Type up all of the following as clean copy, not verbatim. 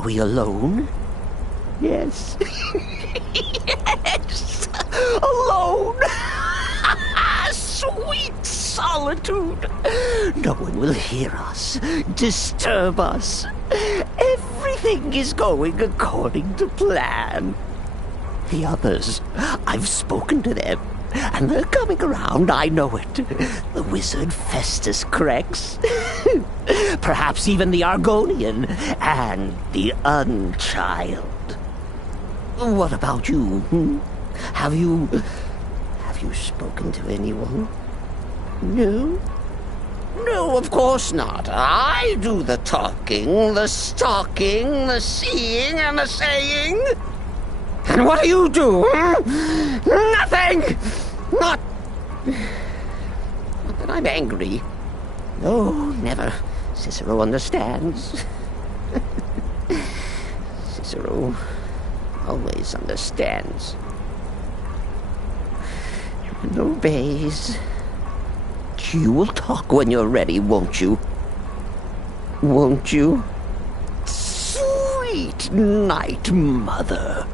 Are we alone? Yes. Yes! Alone! Sweet solitude! No one will hear us, disturb us. Everything is going according to plan. The others, I've spoken to them, and they're coming around, I know it. The wizard Festus Crex. Perhaps even the Argonian, and the Unchild. What about you? Have you spoken to anyone? No? No, of course not. I do the talking, the stalking, the seeing, and the saying. And what do you do? Nothing! Not that I'm angry. No, never. Cicero understands. Cicero always understands. And obeys. You will talk when you're ready, won't you? Won't you? Sweet night, mother.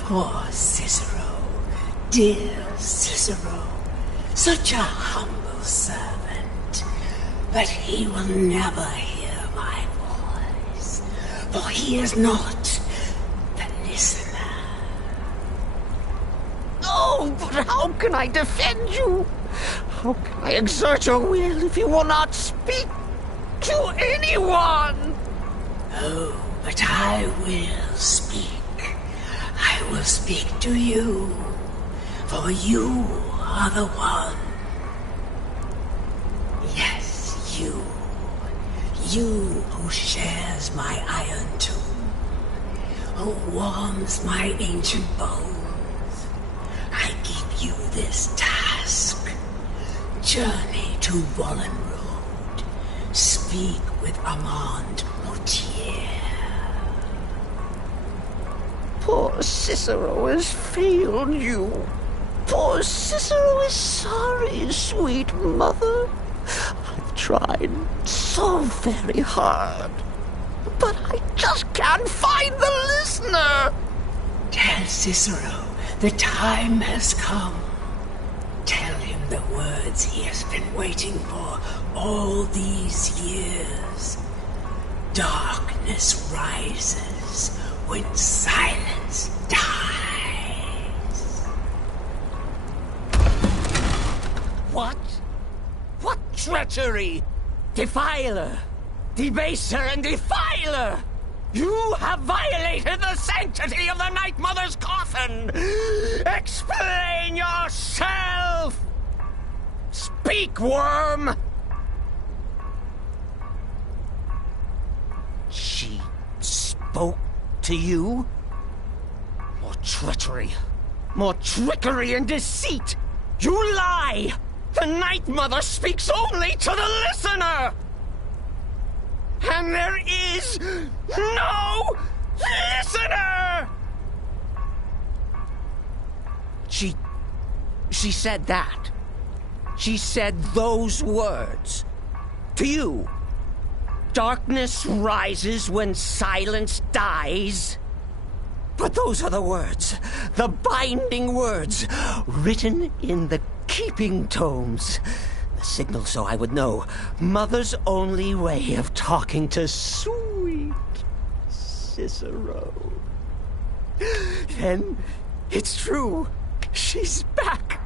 Poor Cicero, dear Cicero, such a humble servant, but he will never hear my voice, for he is not the listener. Oh, but how can I defend you? How can I exert your will if you will not speak to anyone? Oh, but I will speak. I will speak to you, for you are the one. Yes, you. You who shares my iron tomb, who warms my ancient bones. I give you this task. Journey to Wallenroad. Speak with Armand Moutier. Poor Cicero has failed you. Poor Cicero is sorry, sweet mother. I've tried so very hard, but I just can't find the listener. Tell Cicero the time has come. Tell him the words he has been waiting for all these years. Darkness rises when silence dies. What? What treachery? Defiler! Debaser and defiler! You have violated the sanctity of the Night Mother's coffin! Explain yourself! Speak, worm! She spoke to you? More treachery, more trickery and deceit! You lie! The Night Mother speaks only to the listener! And there is no listener! She said that. She said those words. To you. Darkness rises when silence dies. But those are the words, the binding words, written in the keeping tomes. The signal so I would know. Mother's only way of talking to sweet Cicero. Then it's true. She's back.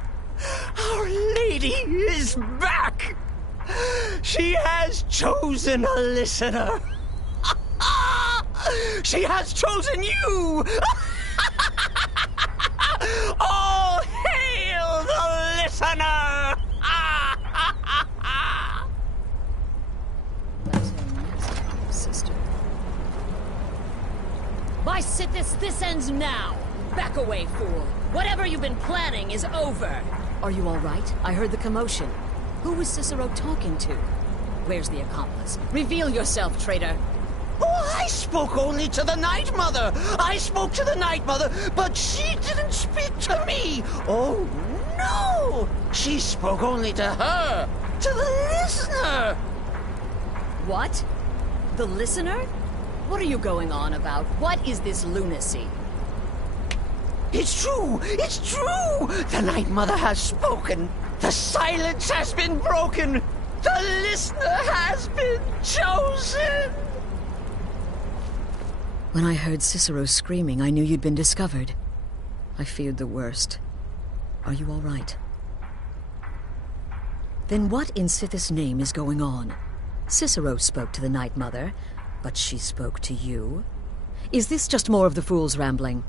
Our Lady is back. She has chosen a listener. She has chosen you. All hail the listener. Sister. By Sithis, this ends now. Back away, fool. Whatever you've been planning is over. Are you all right? I heard the commotion. Who was Cicero talking to? Where's the accomplice? Reveal yourself, traitor. Oh, I spoke only to the Night Mother. I spoke to the Night Mother, but she didn't speak to me. Oh, no. She spoke only to her, to the listener. What? The listener? What are you going on about? What is this lunacy? It's true! It's true! The Night Mother has spoken! The silence has been broken! The listener has been chosen! When I heard Cicero screaming, I knew you'd been discovered. I feared the worst. Are you all right? Then what in Sithis' name is going on? Cicero spoke to the Night Mother, but she spoke to you? Is this just more of the fool's rambling?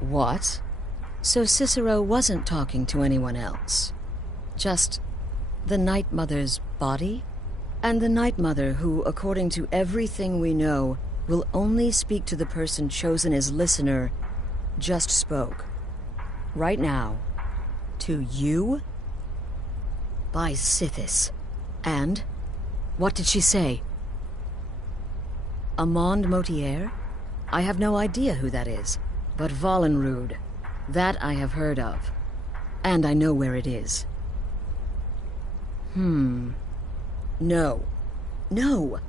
What? So Cicero wasn't talking to anyone else? Just the Night Mother's body? And the Night Mother who, according to everything we know, will only speak to the person chosen as listener, just spoke. Right now. To you? By Sithis. And? What did she say? Amand Motier? I have no idea who that is. But Valenrud, that I have heard of. And I know where it is. No. No.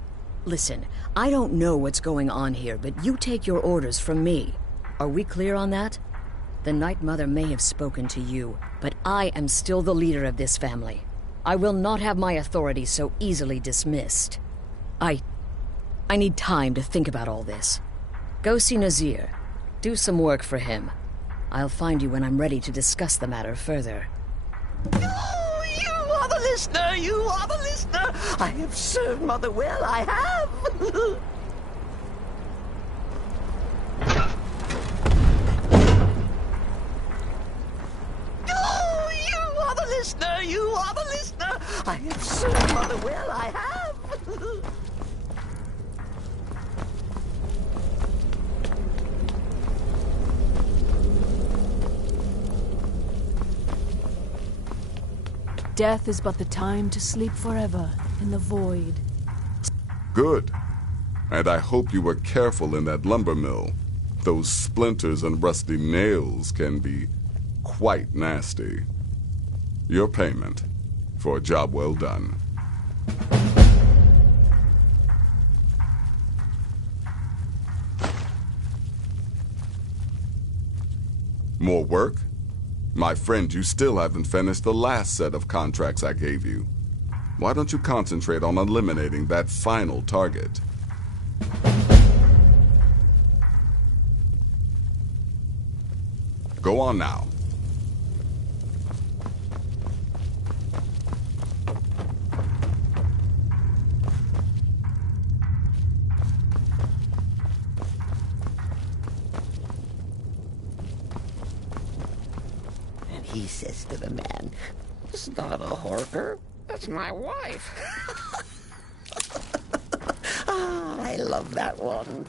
Listen, I don't know what's going on here, but you take your orders from me. Are we clear on that? The Night Mother may have spoken to you, but I am still the leader of this family. I will not have my authority so easily dismissed. I need time to think about all this. Go see Nazir. Do some work for him. I'll find you when I'm ready to discuss the matter further. Oh, you are the listener! You are the listener! I have served Mother well, I have! Oh, you are the listener! You are the listener! I have served Mother well, I have! Death is but the time to sleep forever in the void. Good. And I hope you were careful in that lumber mill. Those splinters and rusty nails can be quite nasty. Your payment for a job well done. More work? My friend, you still haven't finished the last set of contracts I gave you. Why don't you concentrate on eliminating that final target? Go on now. He says to the man, "It's not a horker, that's my wife." Ah, I love that one.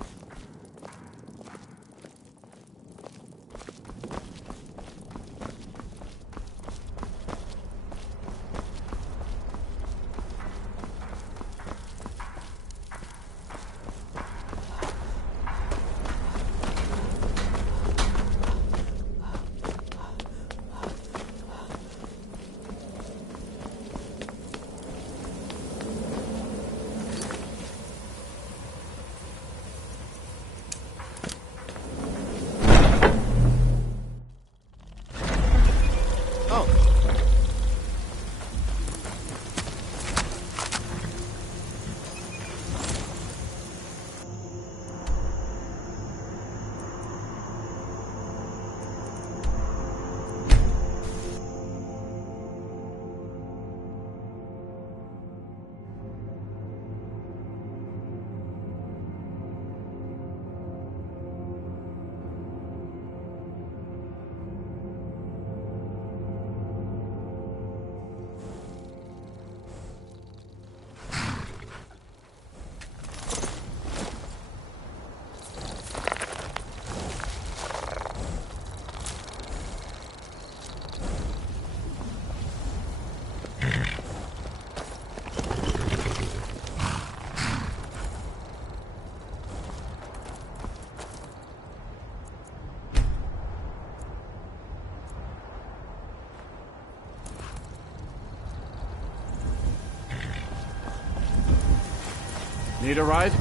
Need a ride?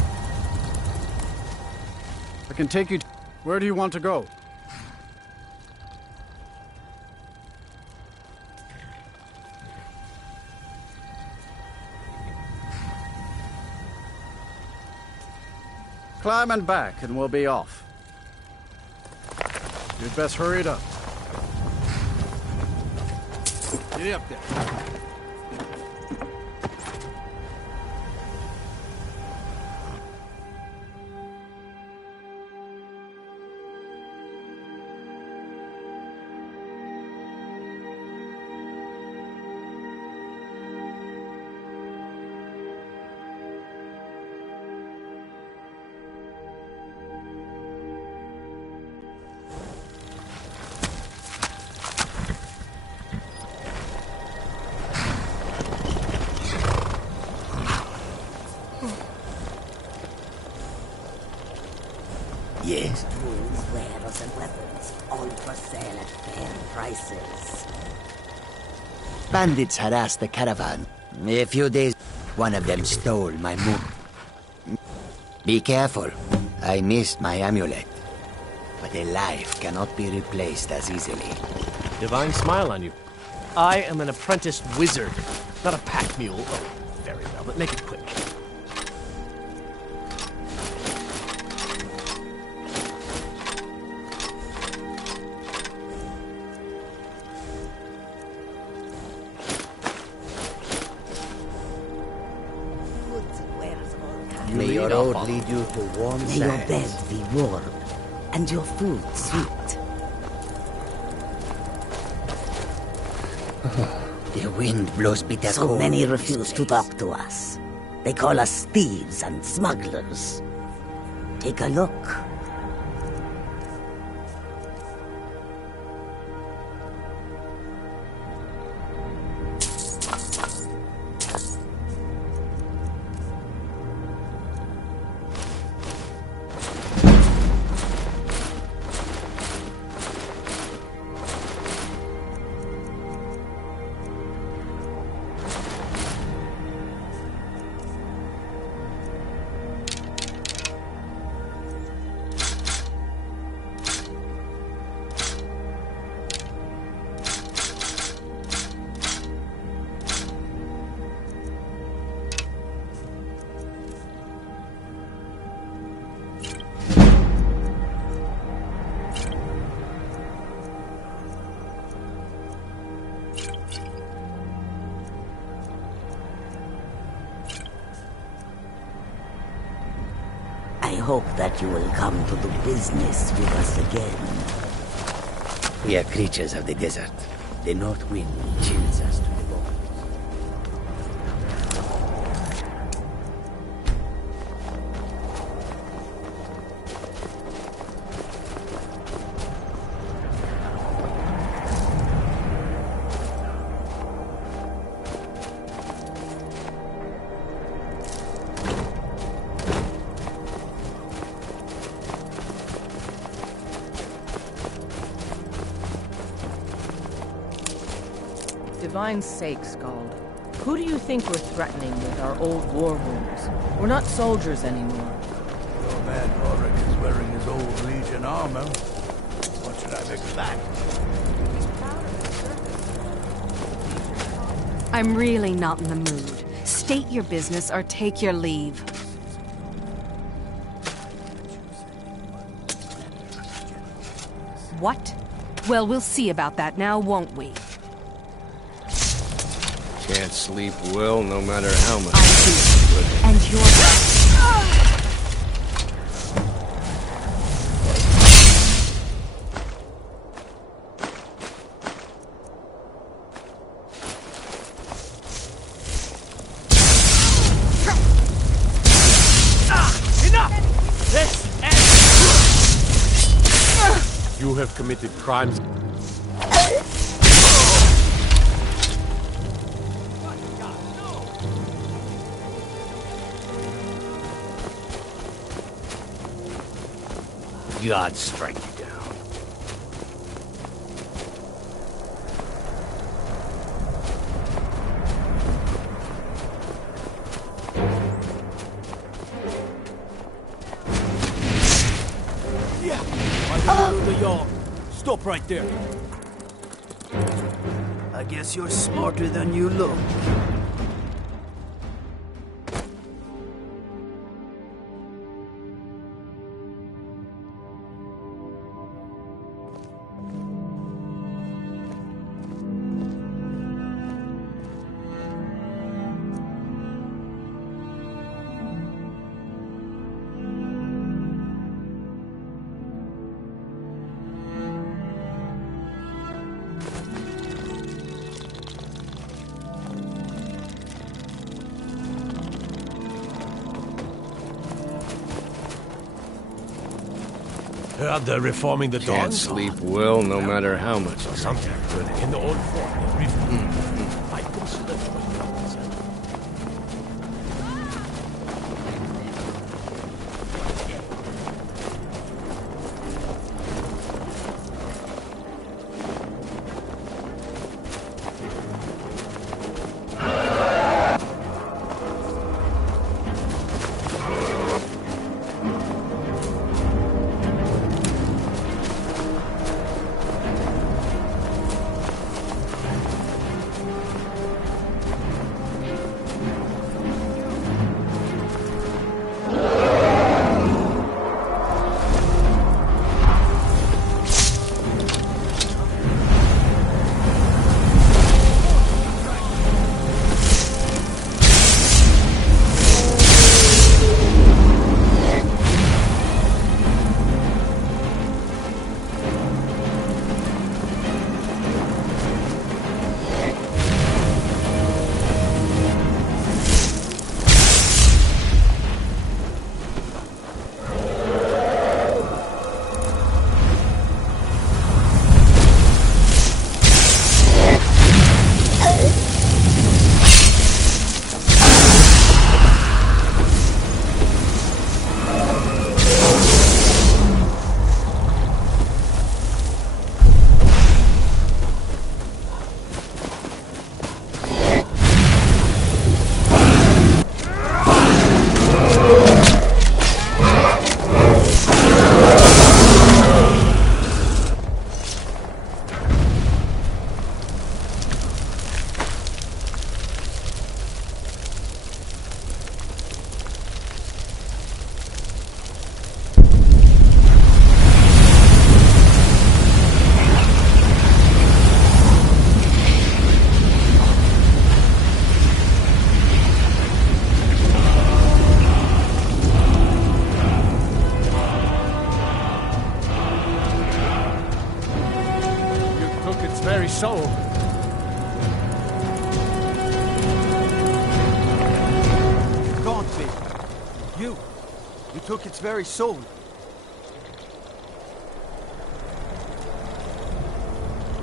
I can take you. Where do you want to go? Climb and back, and we'll be off. You'd best hurry it up. Get up there. Yes? Tools, wares, and weapons, all for sale at fair prices. Bandits harassed the caravan. A few days, one of them stole my moon. Be careful. I missed my amulet. But a life cannot be replaced as easily. Divine smile on you. I am an apprenticed wizard, not a pack mule. Oh, very well, but make it quick. May your road lead you to warm May your sands. bed be warm, and your food sweet. The wind blows bitter So cold. many refuse to talk to us. They call us thieves and smugglers. Take a look. I hope that you will come to do business with us again. We are creatures of the desert. The north wind chills us to the bone. Divine's sake, Scald. Who do you think we're threatening with our old war wounds? We're not soldiers anymore. Your man Ulrich is wearing his old Legion armor. What should I expect? I'm really not in the mood. State your business or take your leave. What? Well, we'll see about that now, won't we? Can't sleep well, no matter how much. I do. And you're... Enough! This ends! You have committed crimes. God strike you down. Stop right there. I guess you're smarter than you look. Heard they're reforming the dawn. Can't sleep well, no matter how much. Something good in the old form. I consider it. soul. Can't be. You took its very soul.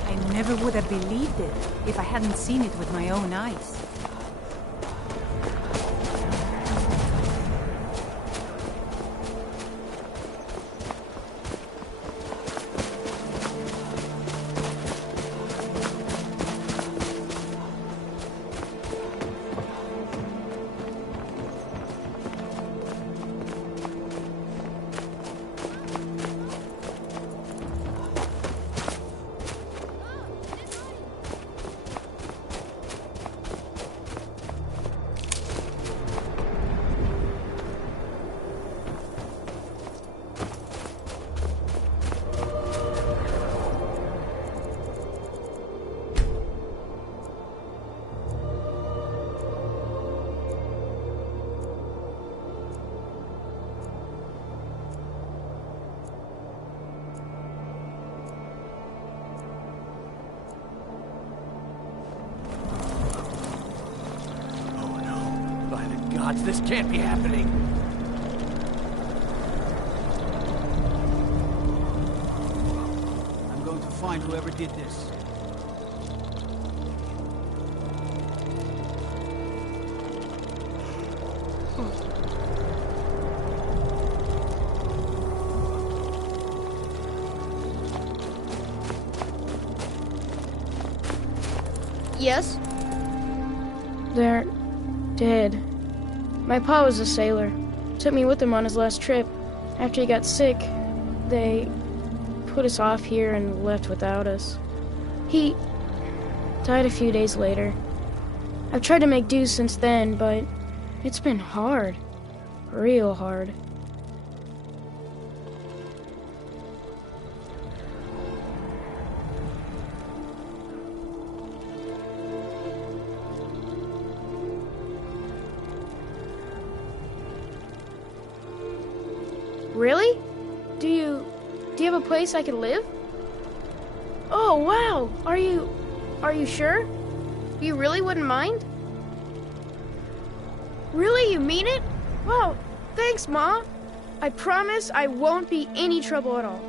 I never would have believed it if I hadn't seen it with my own eyes. This can't be happening. I'm going to find whoever did this. Yes? They're dead. My pa was a sailor. Took me with him on his last trip. After he got sick, they put put us off here and left without us. He died a few days later. I've tried to make do since then, but it's been hard. Real hard. Really? Do you have a place I can live? Oh, wow. Are you sure? You really wouldn't mind? Really? You mean it? Wow. Thanks, Ma. I promise I won't be any trouble at all.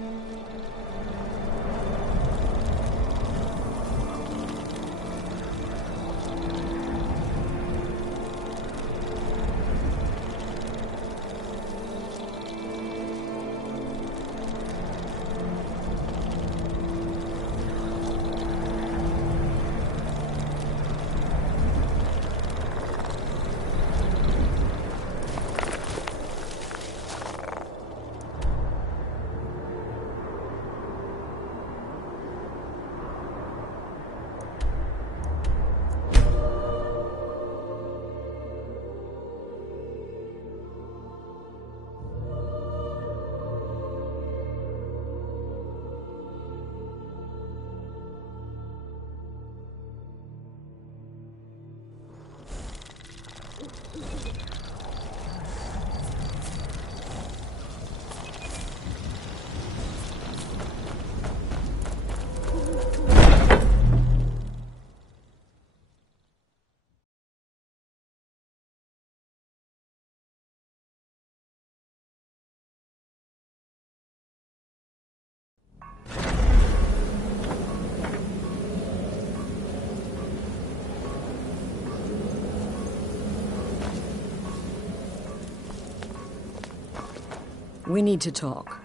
We need to talk.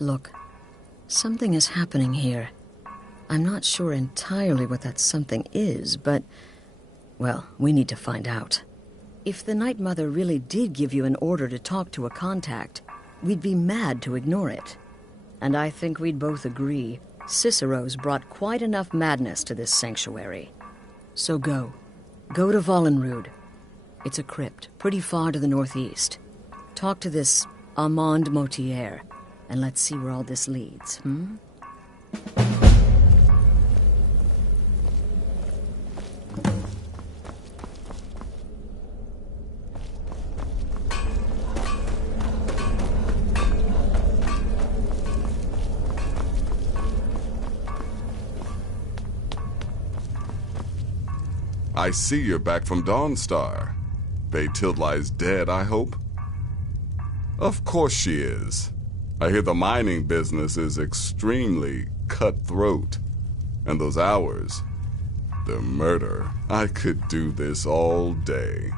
Look, something is happening here. I'm not sure entirely what that something is, but, well, we need to find out. If the Night Mother really did give you an order to talk to a contact, we'd be mad to ignore it. And I think we'd both agree Cicero's brought quite enough madness to this sanctuary. So go. Go to Vollenrud. It's a crypt, pretty far to the northeast. Talk to this Armand Motier, and let's see where all this leads, hmm? I see you're back from Dawnstar. Batilde lies dead, I hope? Of course she is. I hear the mining business is extremely cutthroat. And those hours, the murder. I could do this all day.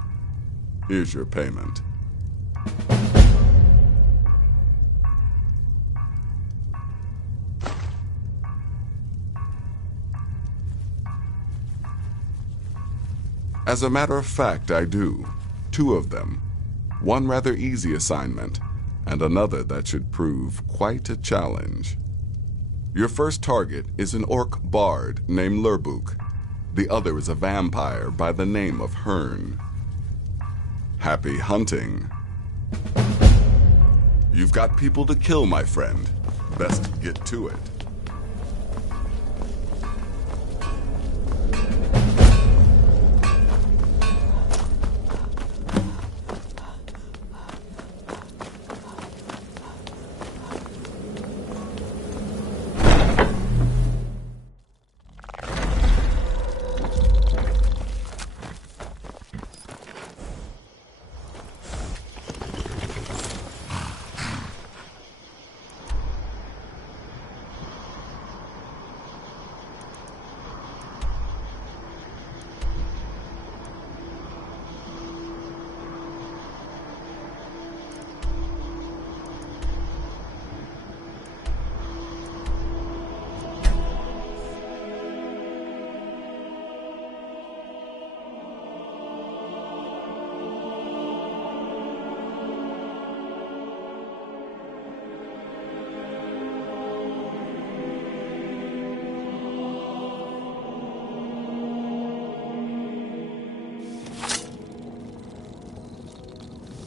Here's your payment. As a matter of fact, I do. 2 of them. One rather easy assignment, and another that should prove quite a challenge. Your first target is an orc bard named Lurbuk. The other is a vampire by the name of Hearn. Happy hunting. You've got people to kill, my friend. Best get to it.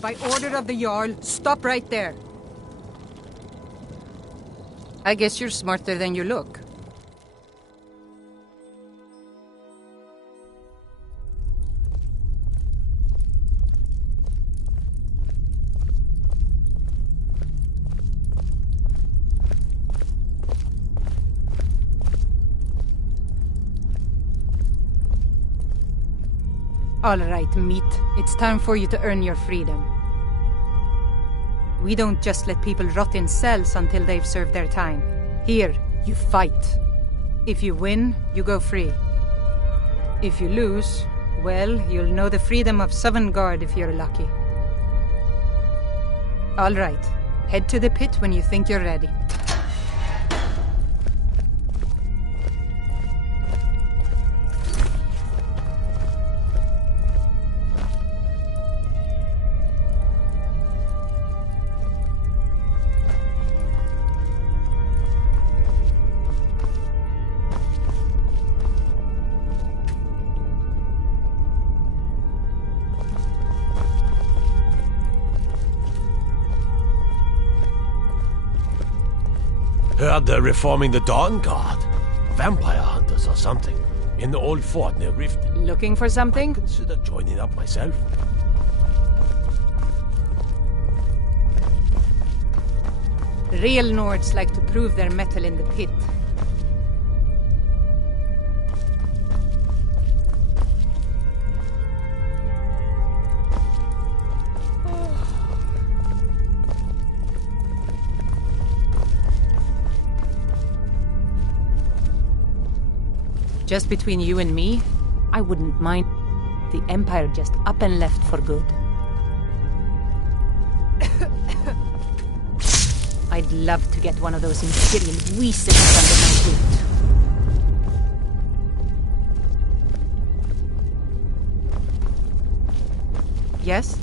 By order of the Jarl, stop right there. I guess you're smarter than you look. All right, meat. It's time for you to earn your freedom. We don't just let people rot in cells until they've served their time. Here, you fight. If you win, you go free. If you lose, well, you'll know the freedom of Sovngarde if you're lucky. All right, head to the pit when you think you're ready. Heard they're reforming the Dawn Guard. Vampire hunters or something. In the old fort near Rift. Looking for something? Consider joining up myself. Real Nords like to prove their mettle in the pit. Just between you and me, I wouldn't mind the Empire just up and left for good. I'd love to get one of those Imperial weasels under my boot. Yes?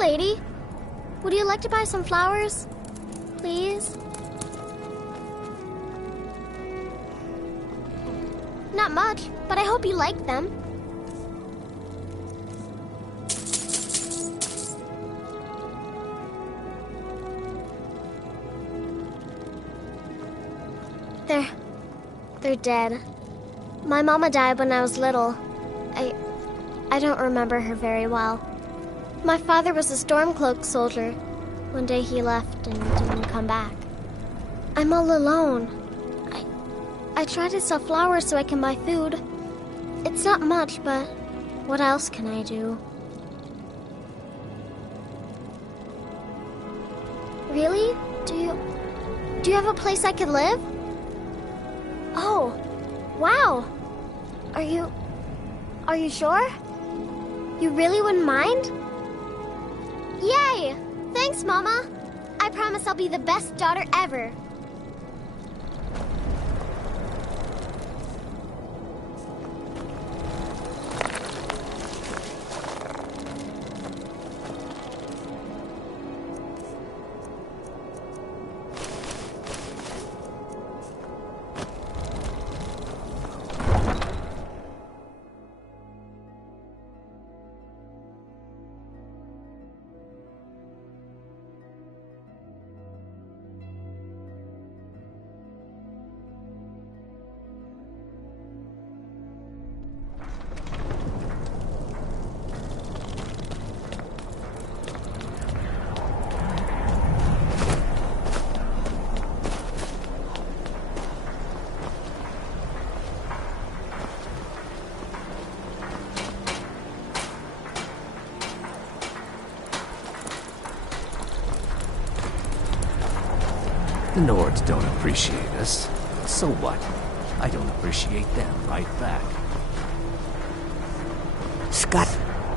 Lady, would you like to buy some flowers? Please? Not much, but I hope you like them. They're dead. My mama died when I was little. I don't remember her very well. My father was a Stormcloak soldier. One day he left and didn't come back. I'm all alone. I try to sell flowers so I can buy food. It's not much, but what else can I do? Really? Do you have a place I could live? Oh, wow. Are you sure? You really wouldn't mind? Yay! Thanks, Mama. I promise I'll be the best daughter ever. The Nords don't appreciate us. So what? I don't appreciate them right back. Scott,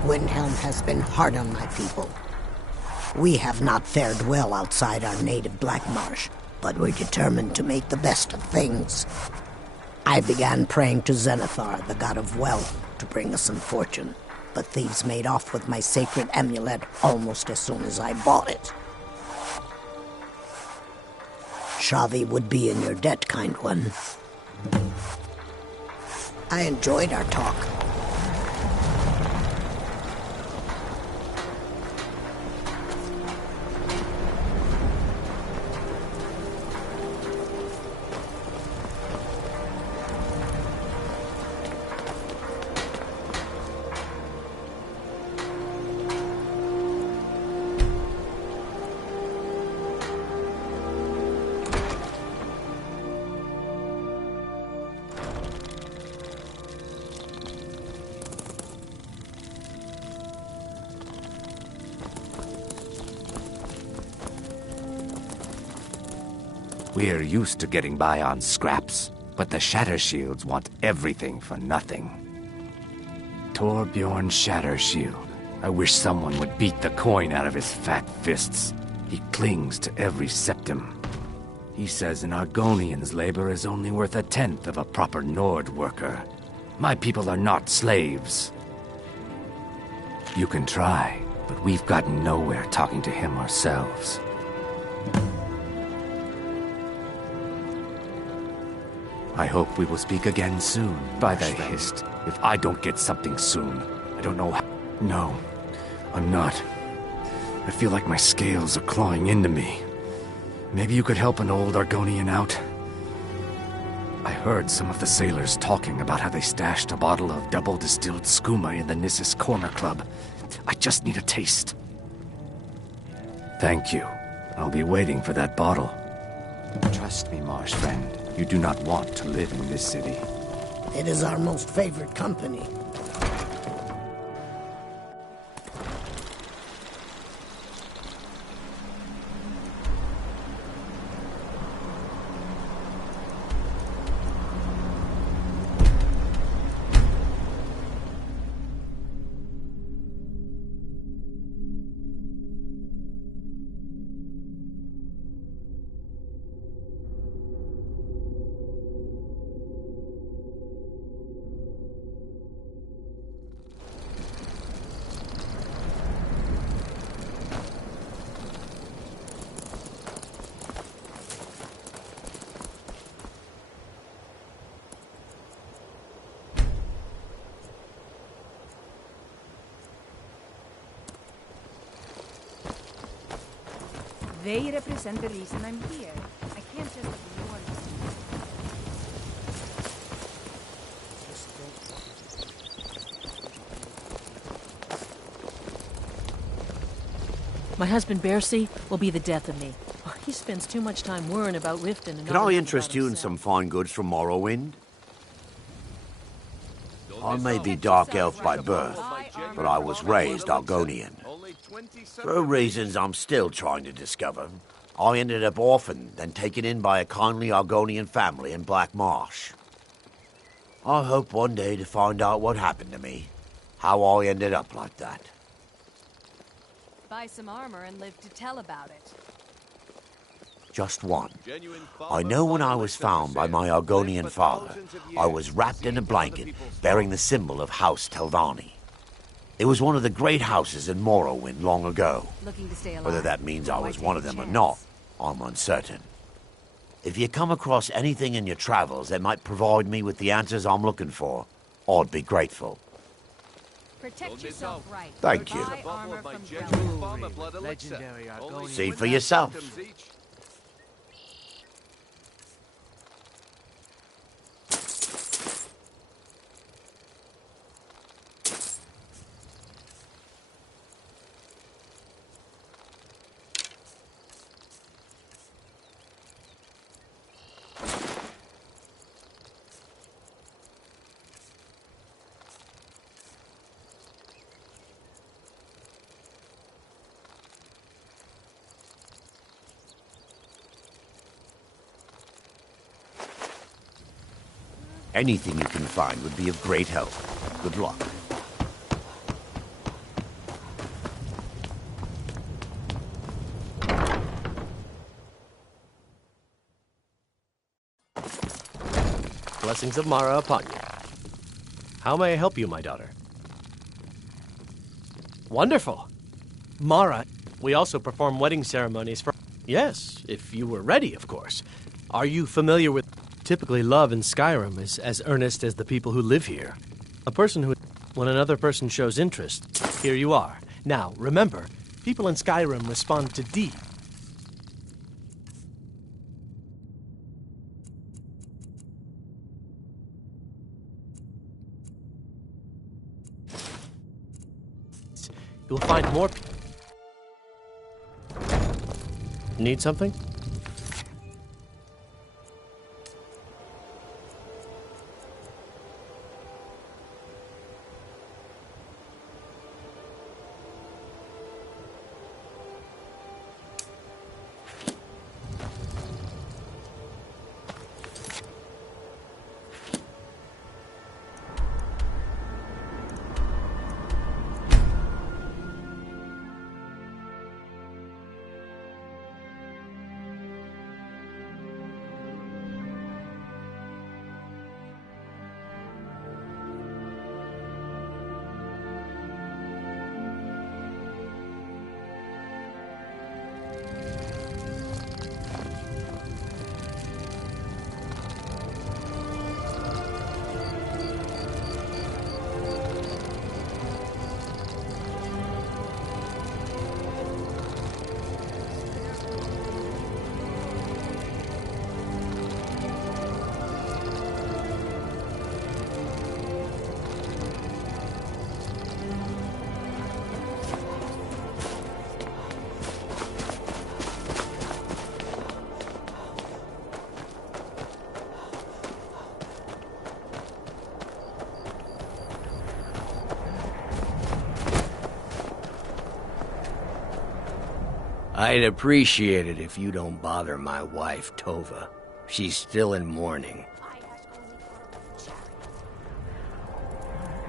Windhelm has been hard on my people. We have not fared well outside our native Black Marsh, but we're determined to make the best of things. I began praying to Zenithar, the god of wealth, to bring us some fortune, but thieves made off with my sacred amulet almost as soon as I bought it. Shavi would be in your debt, kind one. I enjoyed our talk. We're used to getting by on scraps, but the Shatter Shields want everything for nothing. Torbjorn Shatter Shield. I wish someone would beat the coin out of his fat fists. He clings to every septum. He says an Argonian's labor is only worth a tenth of a proper Nord worker. My people are not slaves. You can try, but we've gotten nowhere talking to him ourselves. I hope we will speak again soon. By the hist, if I don't get something soon, I don't know how. No, I'm not. I feel like my scales are clawing into me. Maybe you could help an old Argonian out? I heard some of the sailors talking about how they stashed a bottle of double-distilled skooma in the Nissus Corner Club. I just need a taste. Thank you. I'll be waiting for that bottle. Trust me, Marsh friend. You do not want to live in this city. It is our most favorite company. They represent the reason I'm here. I can't just ignore them. My husband, Bercy, will be the death of me. Oh, he spends too much time worrying about Riften and Can not I enough interest about you in himself. some fine goods from Morrowind? I may be Dark Elf by birth, but I was raised Argonian. For reasons I'm still trying to discover, I ended up orphaned, then taken in by a kindly Argonian family in Black Marsh. I hope one day to find out what happened to me. how I ended up like that. Buy some armor and live to tell about it. Just one. I know when I was found by my Argonian father, I was wrapped in a blanket bearing the symbol of House Teldani. It was one of the great houses in Morrowind long ago. Looking to stay alive. Whether that means I was one of them or not, I'm uncertain. If you come across anything in your travels that might provide me with the answers I'm looking for, I'd be grateful. Protect yourself right. Thank you. Buy armor from Legendary Argonian. See for yourself. Anything you can find would be of great help. Good luck. Blessings of Mara upon you. How may I help you, my daughter? Wonderful. Mara, we also perform wedding ceremonies for... Yes, if you were ready, of course. Are you familiar with... Typically, love in Skyrim is as earnest as the people who live here. A person who... When another person shows interest, here you are. Now, remember, people in Skyrim respond to deed. You'll find more... Need something? I'd appreciate it if you don't bother my wife, Tova. She's still in mourning.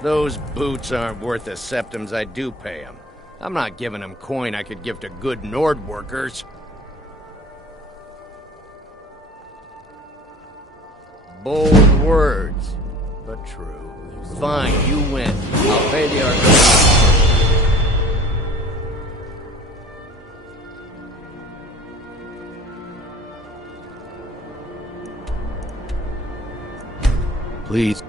Those boots aren't worth the septims I do pay them. I'm not giving them coin I could give to good Nord workers. Bold words, but true. Fine, you win. I'll pay the Argonian. Please.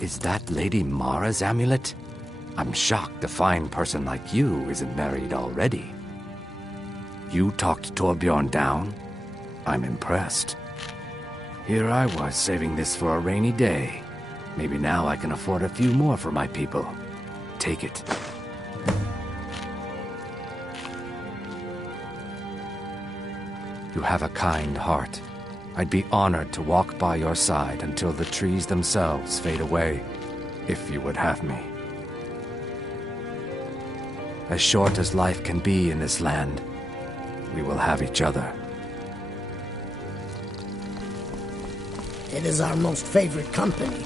Is that Lady Mara's amulet? I'm shocked a fine person like you isn't married already. You talked Torbjorn down? I'm impressed. Here I was saving this for a rainy day. Maybe now I can afford a few more for my people. Take it. You have a kind heart. I'd be honored to walk by your side until the trees themselves fade away, if you would have me. As short as life can be in this land, we will have each other. It is our most favorite company.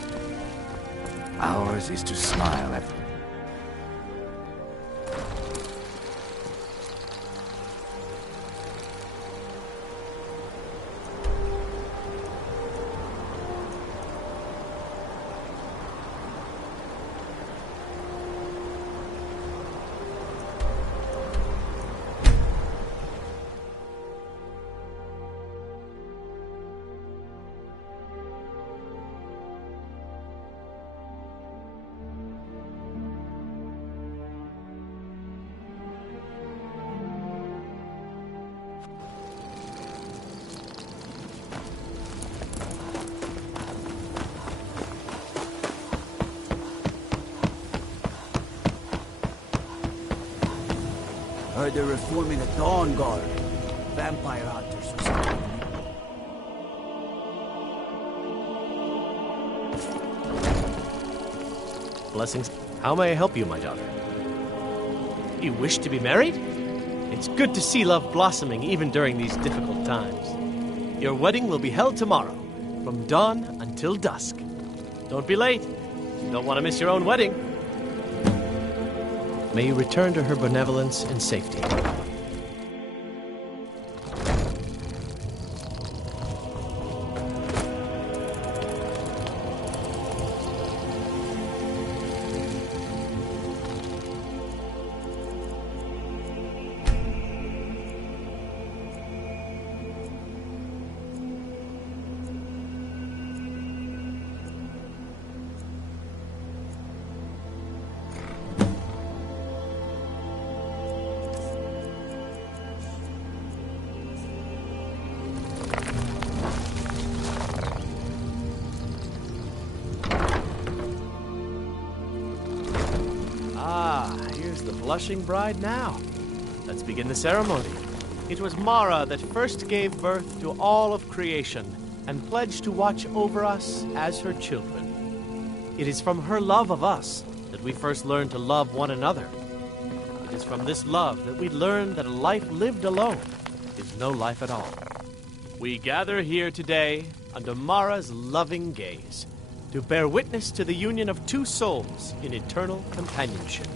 Ours is to smile at... Heard they're reforming a Dawn Guard. Vampire hunters or something. Blessings. How may I help you, my daughter? You wish to be married? It's good to see love blossoming even during these difficult times. Your wedding will be held tomorrow, from dawn until dusk. Don't be late. You don't want to miss your own wedding. May you return to her benevolence in safety. Blushing bride now. Let's begin the ceremony. It was Mara that first gave birth to all of creation and pledged to watch over us as her children. It is from her love of us that we first learned to love one another. It is from this love that we learn that a life lived alone is no life at all. We gather here today under Mara's loving gaze to bear witness to the union of two souls in eternal companionship.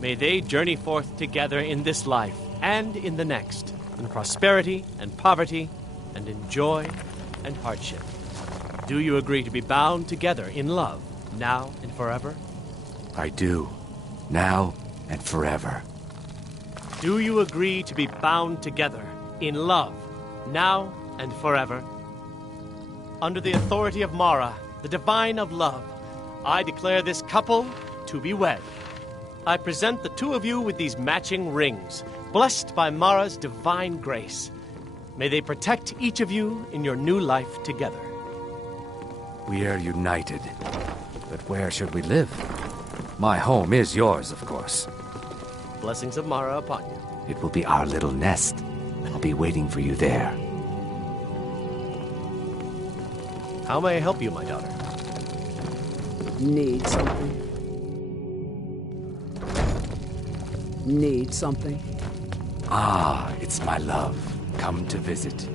May they journey forth together in this life and in the next, in prosperity and poverty, and in joy and hardship. Do you agree to be bound together in love, now and forever? I do, now and forever. Do you agree to be bound together in love, now and forever? Under the authority of Mara, the divine of love, I declare this couple to be wed. I present the two of you with these matching rings, blessed by Mara's divine grace. May they protect each of you in your new life together. We are united. But where should we live? My home is yours, of course. Blessings of Mara upon you. It will be our little nest. I'll be waiting for you there. How may I help you, my daughter? Need something? Need something? Ah, it's my love. Come to visit.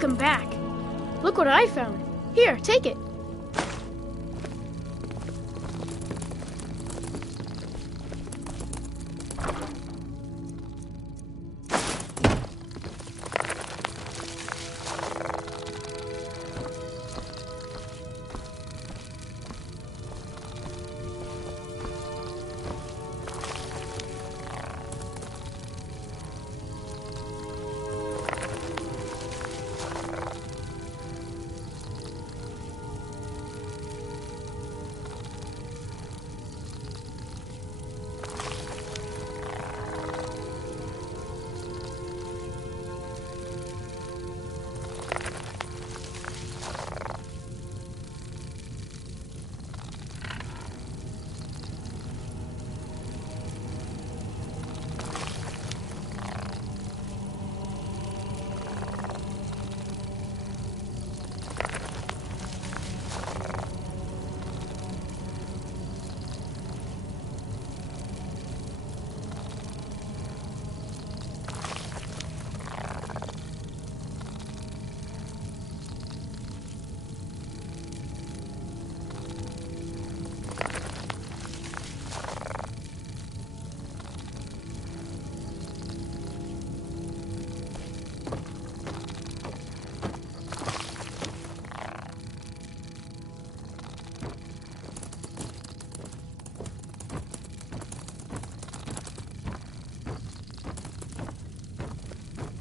Welcome back. Look what I found. Here, take it.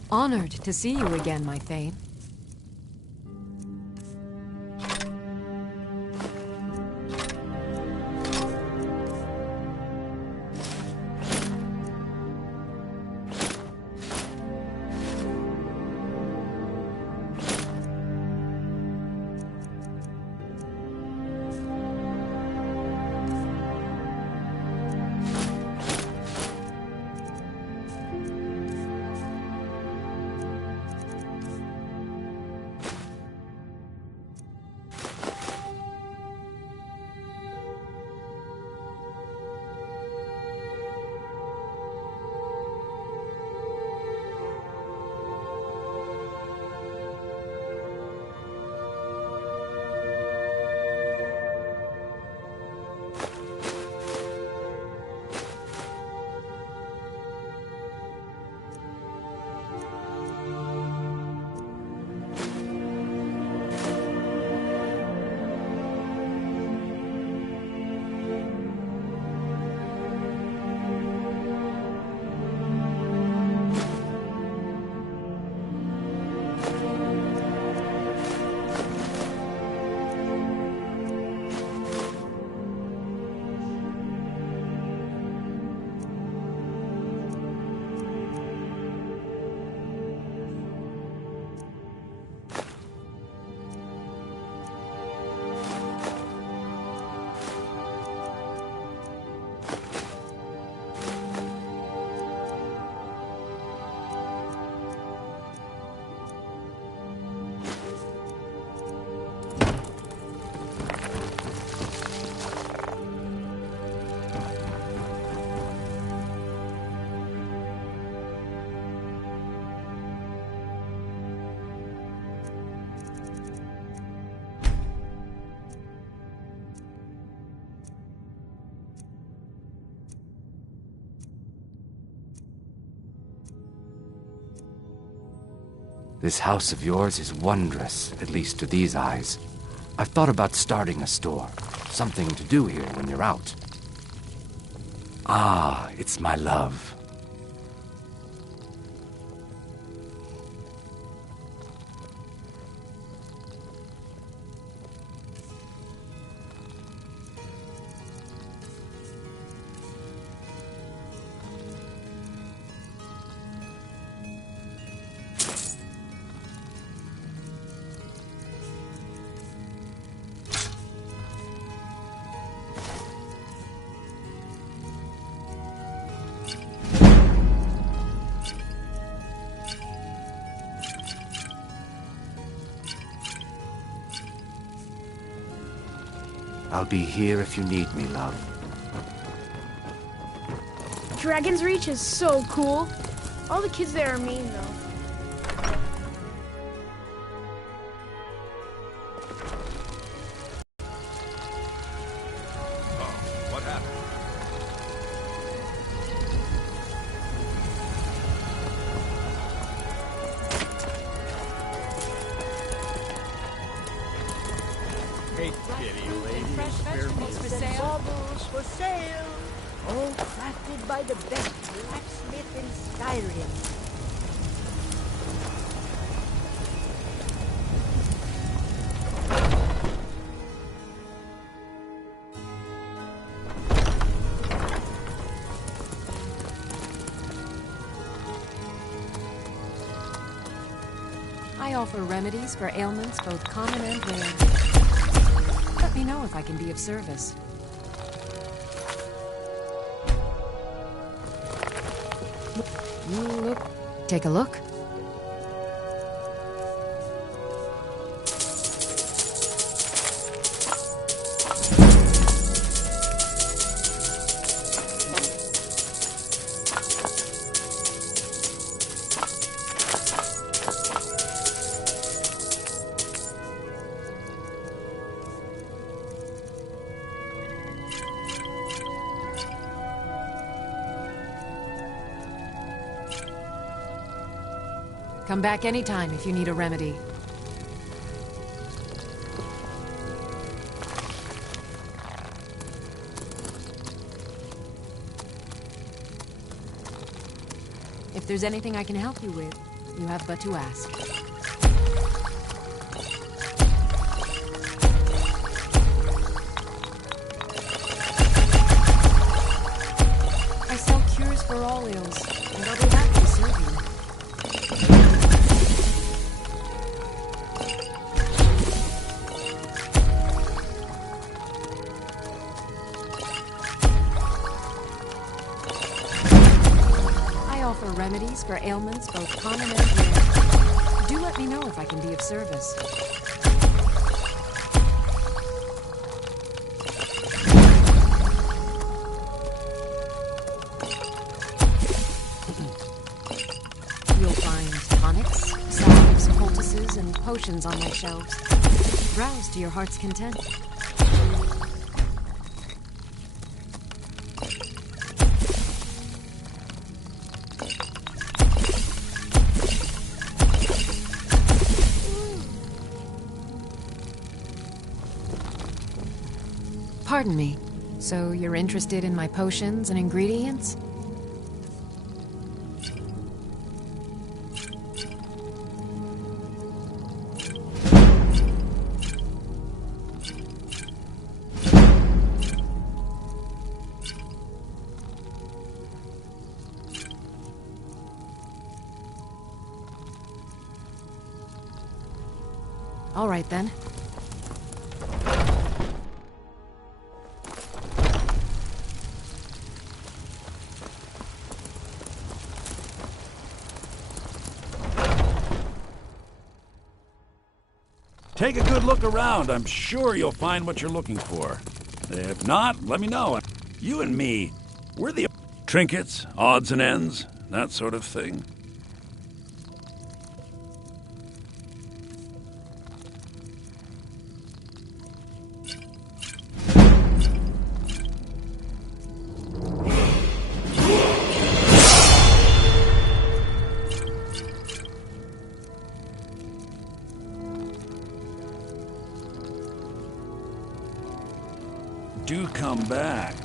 Honored to see you again, my Thane. This house of yours is wondrous, at least to these eyes. I've thought about starting a store. Something to do here when you're out. Ah, it's my love. I'll be here if you need me, love. Dragon's Reach is so cool. All the kids there are mean, though. Take pity, lady. Fresh vegetables for sale. Baubles for sale. All crafted by the best blacksmith in Skyrim. I offer remedies for ailments both common and rare. Let me know if I can be of service. Look. Take a look. Come back anytime if you need a remedy. If there's anything I can help you with, you have but to ask. I sell cures for all ills, and I'll be happy to serve you. For remedies for ailments both common and rare. Do let me know if I can be of service. You'll find tonics, salves, poultices, and potions on my shelves. Browse to your heart's content. Pardon me. So you're interested in my potions and ingredients? All right then. Take a good look around. I'm sure you'll find what you're looking for. If not, let me know. You and me, we're the trinkets, odds and ends, that sort of thing. Do come back.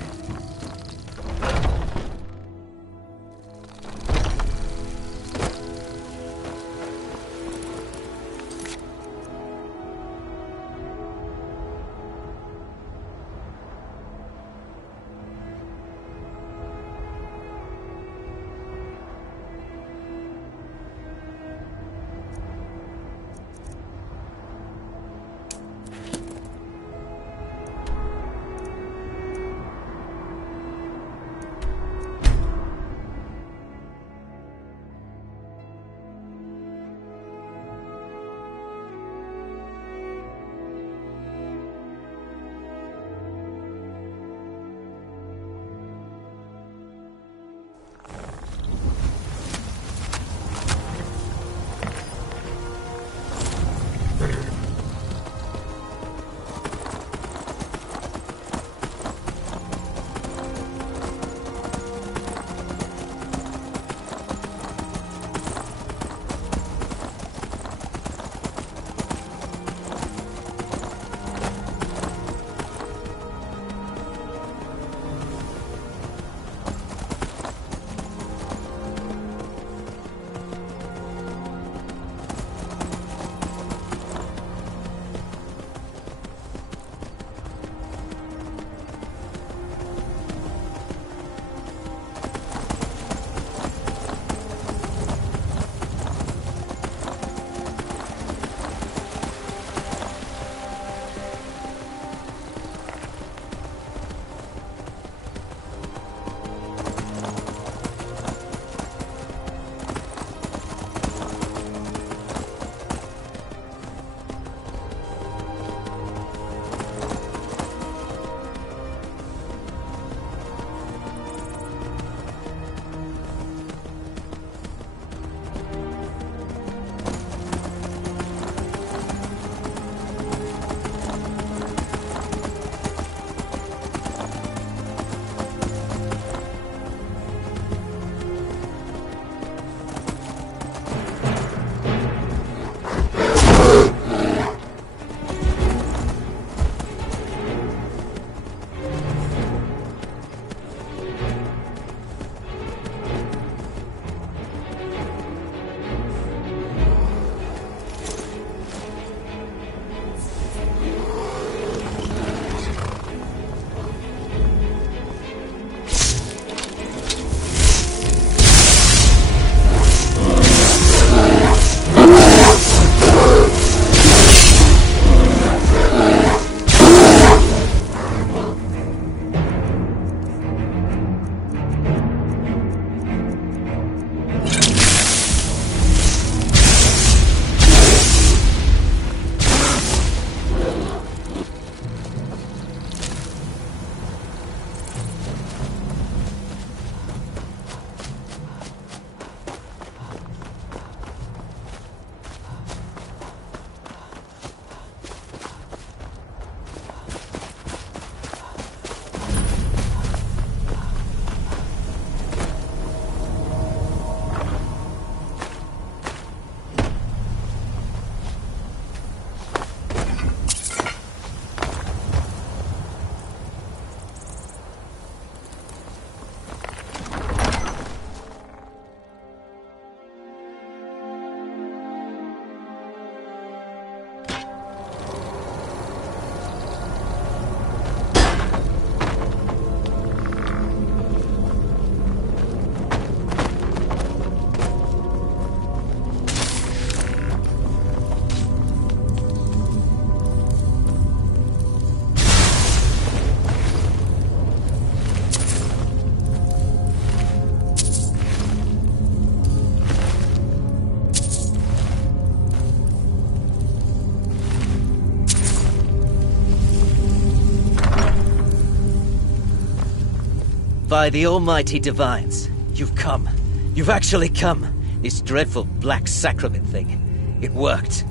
By the almighty divines, you've come. You've actually come. This dreadful black sacrament thing. It worked.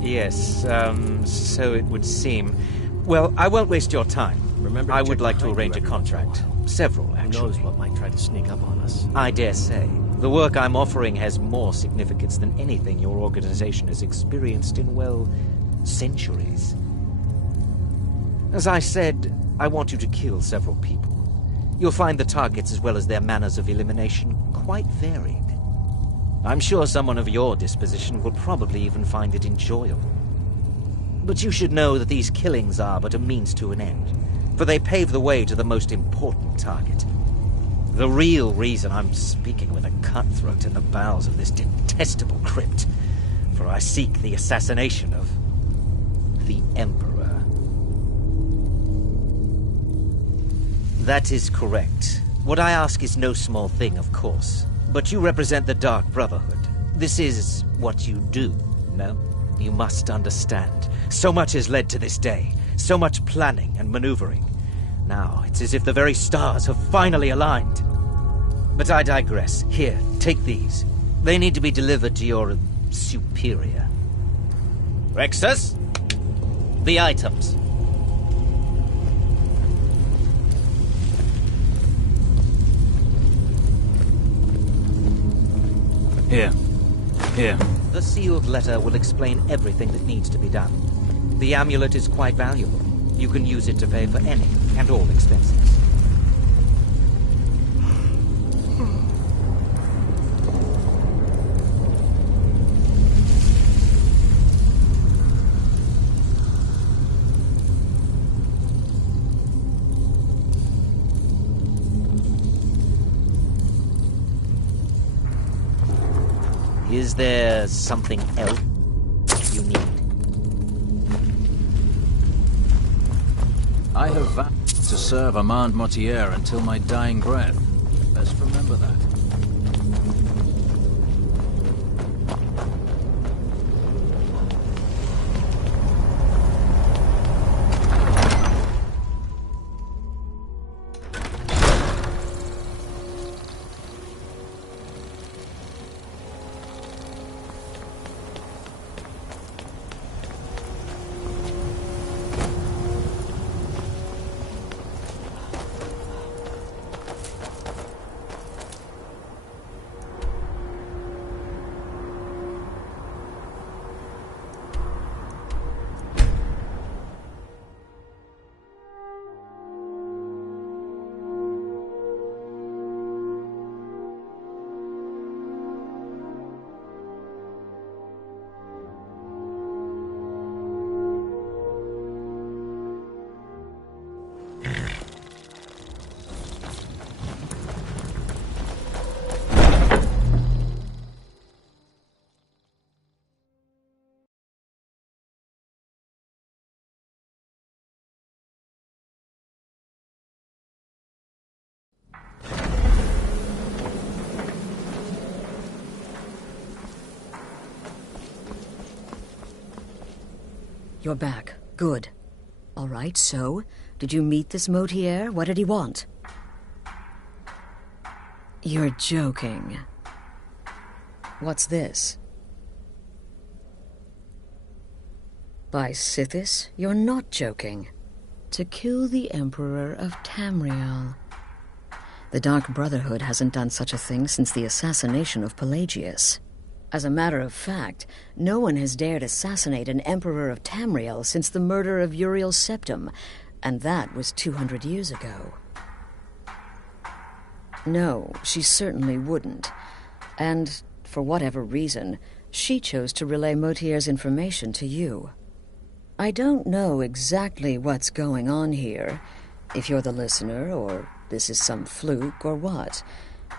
Yes, so it would seem. Well, I won't waste your time. Remember, I would like to arrange a contract. Several, actually. Who knows what might try to sneak up on us? I dare say. The work I'm offering has more significance than anything your organization has experienced in, well, centuries. As I said, I want you to kill several people. You'll find the targets as well as their manners of elimination quite varied. I'm sure someone of your disposition will probably even find it enjoyable. But you should know that these killings are but a means to an end, for they pave the way to the most important target. The real reason I'm speaking with a cutthroat in the bowels of this detestable crypt, for I seek the assassination of the Emperor. That is correct. What I ask is no small thing, of course. But you represent the Dark Brotherhood. This is what you do, no? You must understand. So much has led to this day. So much planning and maneuvering. Now, it's as if the very stars have finally aligned. But I digress. Here, take these. They need to be delivered to your superior. Rexus? The items. Here. The sealed letter will explain everything that needs to be done. The amulet is quite valuable. You can use it to pay for any and all expenses. Is there something else you need? I have vowed to serve Armand Mortier until my dying breath. Best remember that. You're back. Good. All right, so, did you meet this Mortier? What did he want? You're joking. What's this? By Sithis, you're not joking. To kill the Emperor of Tamriel. The Dark Brotherhood hasn't done such a thing since the assassination of Pelagius. As a matter of fact, no one has dared assassinate an Emperor of Tamriel since the murder of Uriel Septim, and that was 200 years ago. No, she certainly wouldn't. And, for whatever reason, she chose to relay Mortier's information to you. I don't know exactly what's going on here, if you're the listener, or this is some fluke, or what.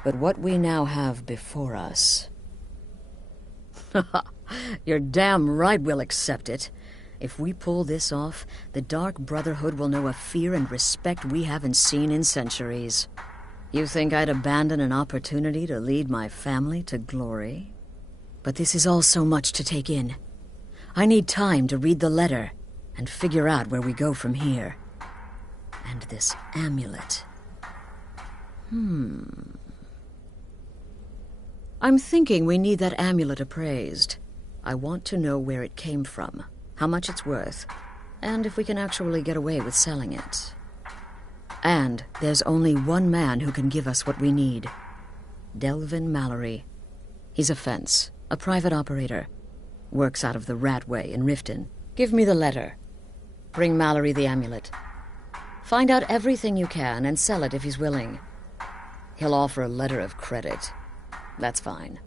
But what we now have before us... You're damn right we'll accept it. If we pull this off, the Dark Brotherhood will know a fear and respect we haven't seen in centuries. You think I'd abandon an opportunity to lead my family to glory? But this is all so much to take in. I need time to read the letter and figure out where we go from here. And this amulet. I'm thinking we need that amulet appraised. I want to know where it came from, how much it's worth, and if we can actually get away with selling it. And there's only one man who can give us what we need. Delvin Mallory. He's a fence, a private operator. Works out of the Ratway in Riften. Give me the letter. Bring Mallory the amulet. Find out everything you can and sell it if he's willing. He'll offer a letter of credit. That's fine.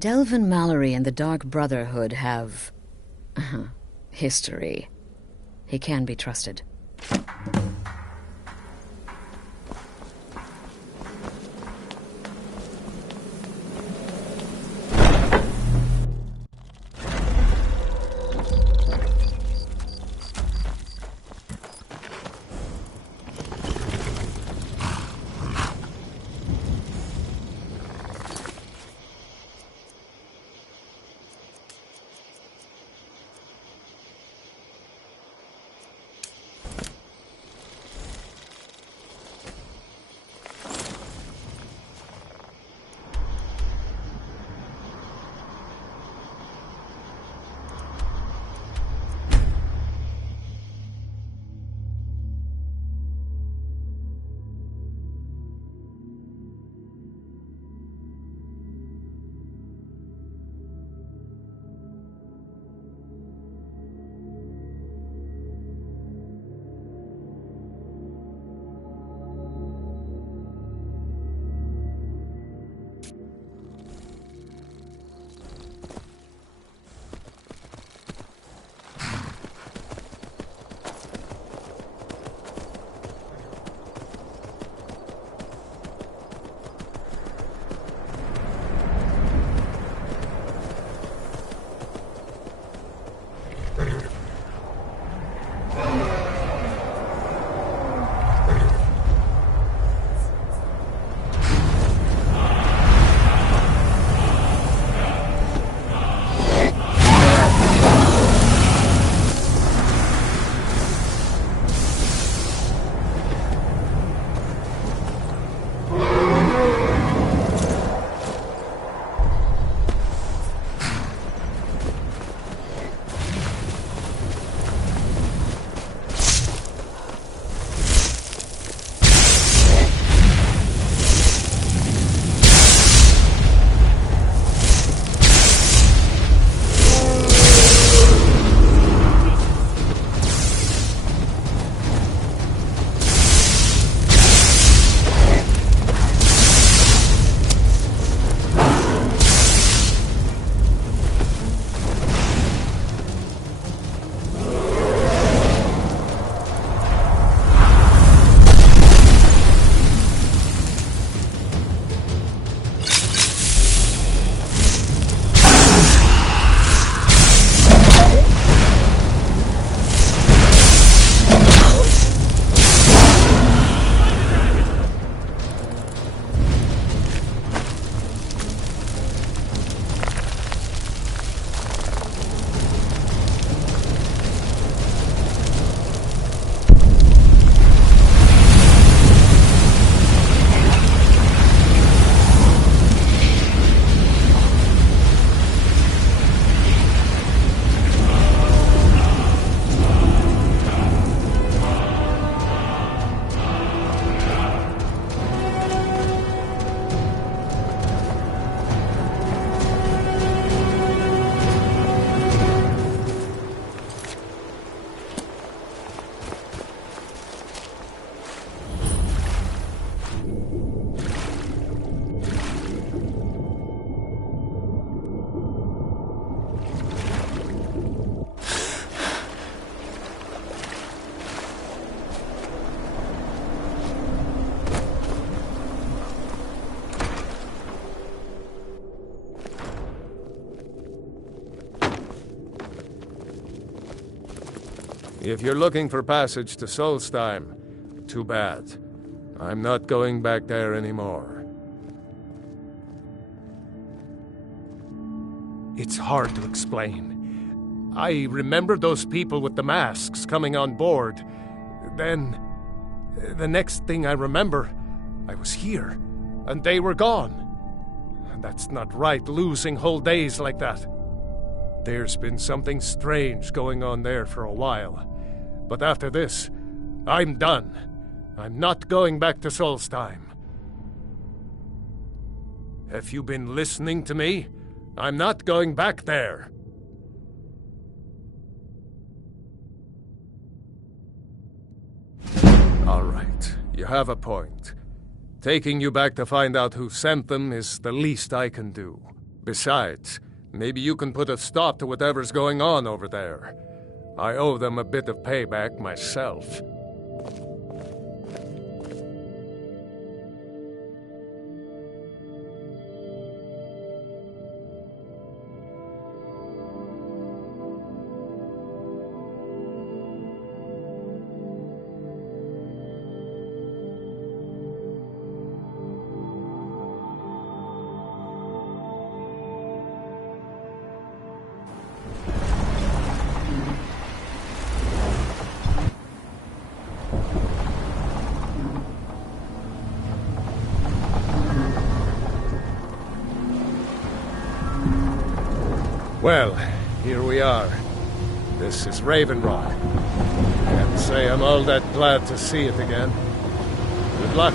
Delvin Mallory and the Dark Brotherhood have... history. He can be trusted. If you're looking for passage to Solstheim, too bad. I'm not going back there anymore. It's hard to explain. I remember those people with the masks coming on board. Then The next thing I remember, I was here, and they were gone. And that's not right, losing whole days like that. There's been something strange going on there for a while. But after this, I'm done. I'm not going back to Solstheim. Have you been listening to me? I'm not going back there. All right, you have a point. Taking you back to find out who sent them is the least I can do. Besides, maybe you can put a stop to whatever's going on over there. I owe them a bit of payback myself. Well, here we are. This is Raven Rock. Can't say I'm all that glad to see it again. Good luck.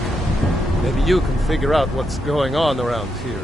Maybe you can figure out what's going on around here.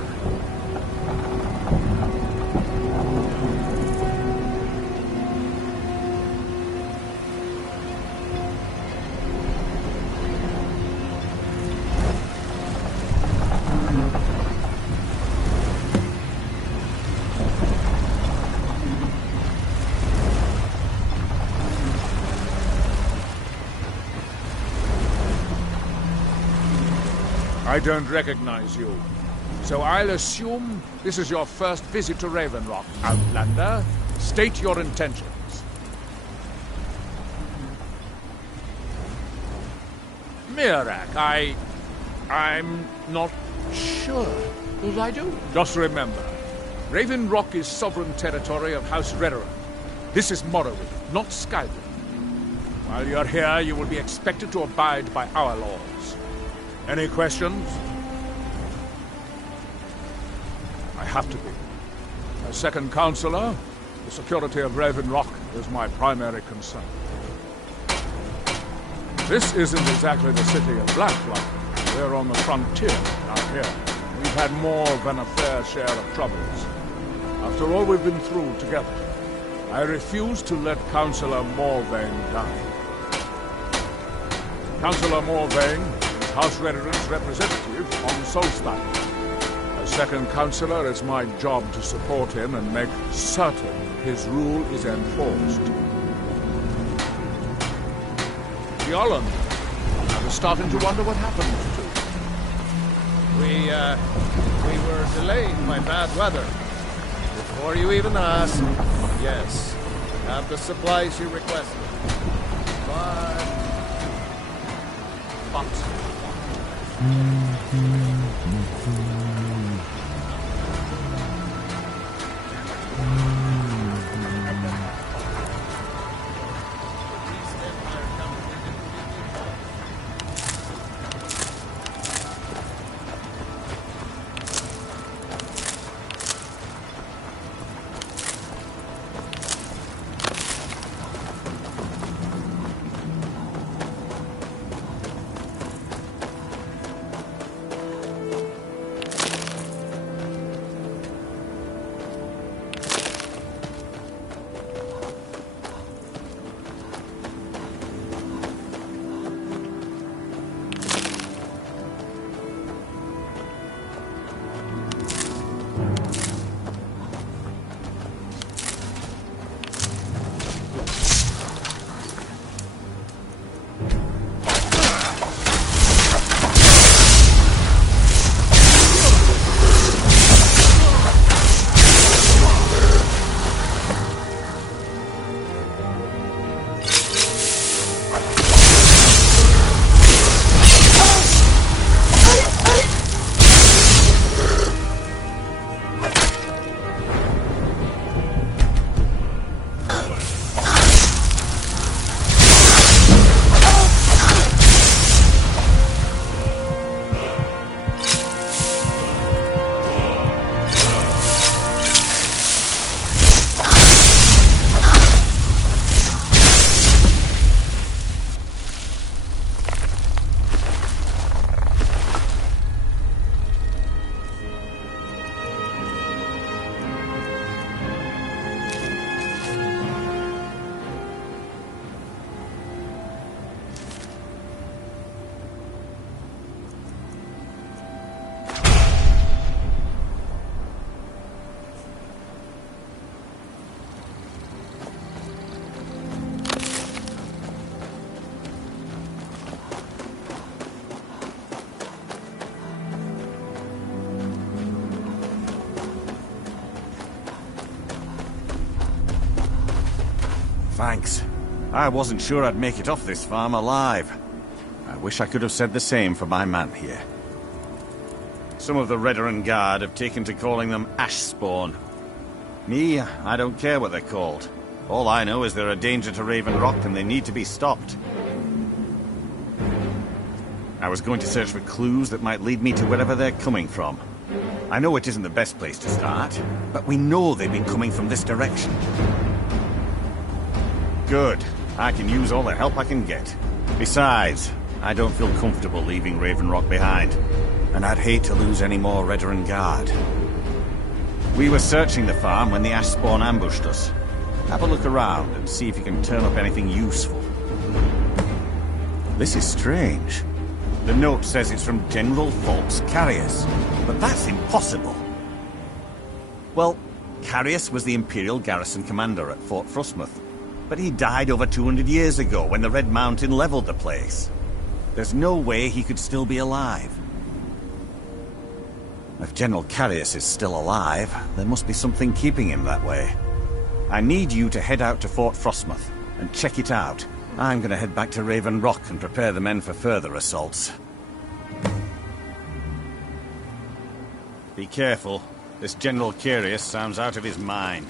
I don't recognize you. So I'll assume this is your first visit to Raven Rock. Outlander, state your intentions. Mirak, I'm not sure that I do. Just remember, Raven Rock is sovereign territory of House Redoran. This is Morrowind, not Skyrim. While you're here, you will be expected to abide by our laws. Any questions? I have to be. As second counselor, the security of Raven Rock is my primary concern. This isn't exactly the city of Blackfly. We're on the frontier out here. We've had more than a fair share of troubles. After all we've been through together, I refuse to let Councillor Morvain down. Councillor Morvain is House Redoran's representative on Solstheim. As second councillor, it's my job to support him and make certain his rule is enforced. Bjorn, I was starting to wonder what happened to you. We were delayed by bad weather. Before you even ask, yes, we have the supplies you requested. But... thanks. I wasn't sure I'd make it off this farm alive. I wish I could have said the same for my man here. Some of the Redoran Guard have taken to calling them ash spawn. Me, I don't care what they're called. All I know is they're a danger to Raven Rock and they need to be stopped. I was going to search for clues that might lead me to wherever they're coming from. I know it isn't the best place to start, but we know they've been coming from this direction. Good. I can use all the help I can get. Besides, I don't feel comfortable leaving Raven Rock behind, and I'd hate to lose any more Redoran Guard. We were searching the farm when the ash spawn ambushed us. Have a look around and see if you can turn up anything useful. This is strange. The note says it's from General Falk's Carius, but that's impossible. Well, Carius was the Imperial garrison commander at Fort Frostmouth, but he died over 200 years ago when the Red Mountain leveled the place. There's no way he could still be alive. If General Carius is still alive, there must be something keeping him that way. I need you to head out to Fort Frostmouth and check it out. I'm gonna head back to Raven Rock and prepare the men for further assaults. Be careful. This General Carius sounds out of his mind.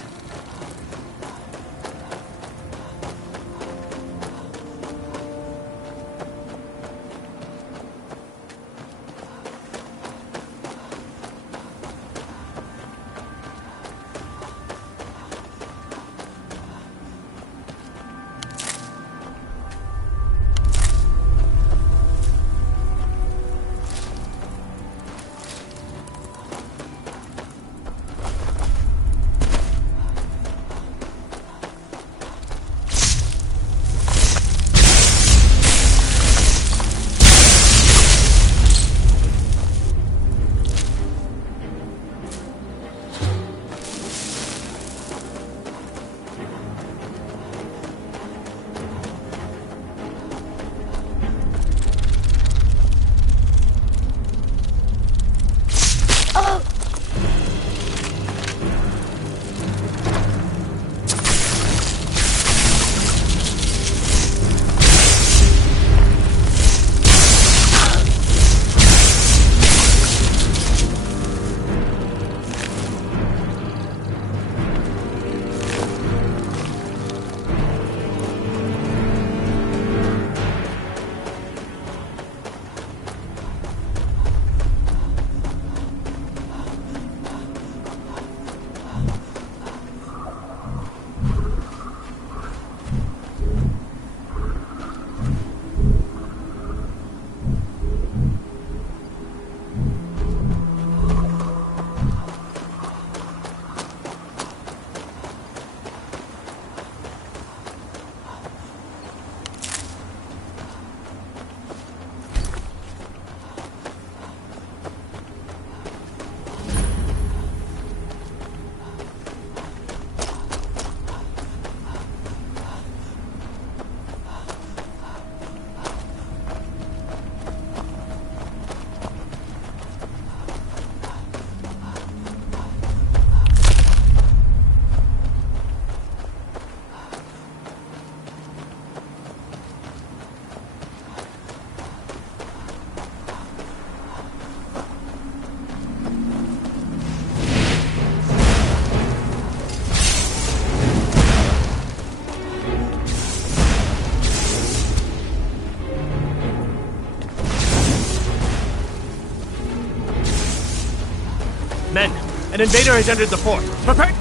Men, an invader has entered the fort. Prepare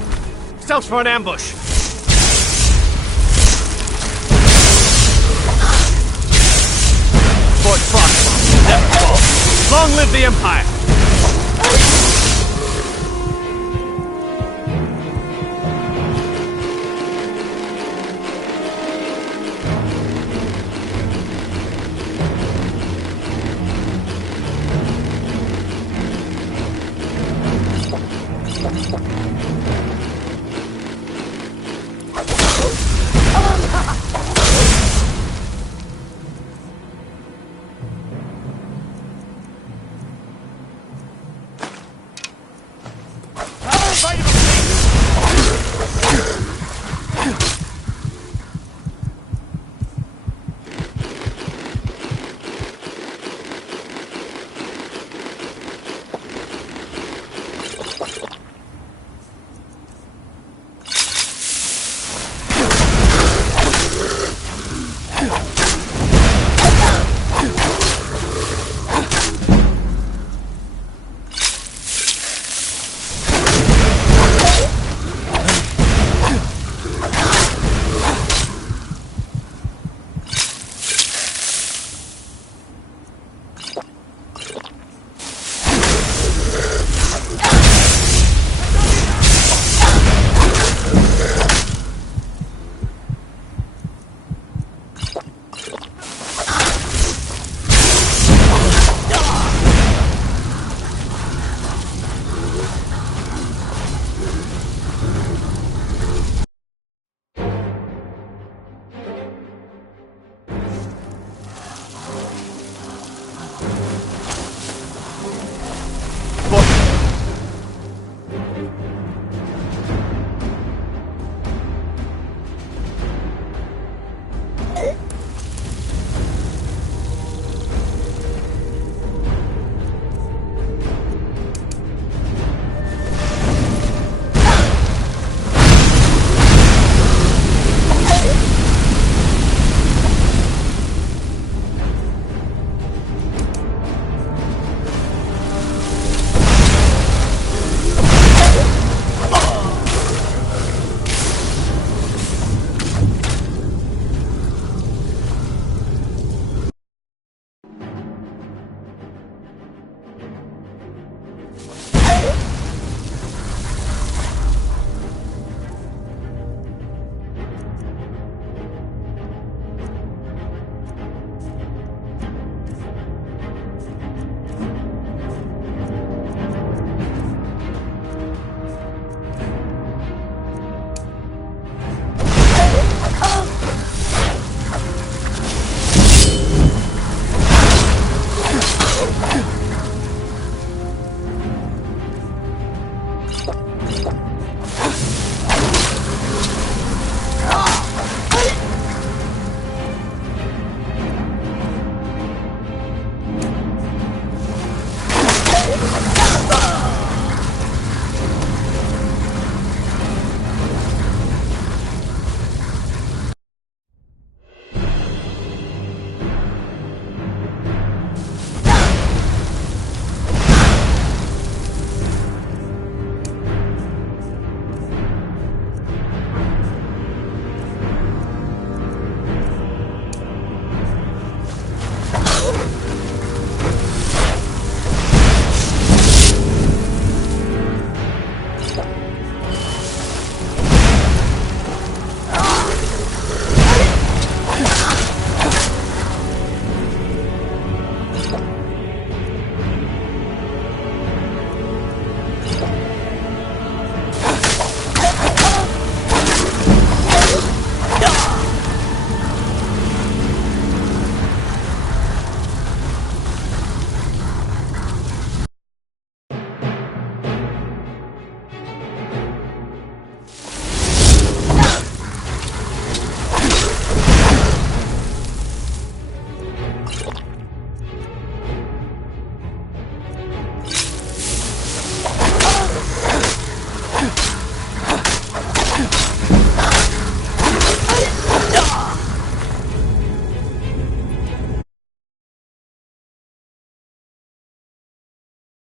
yourselves for an ambush. Fort Frost, never fall. Long live the Empire!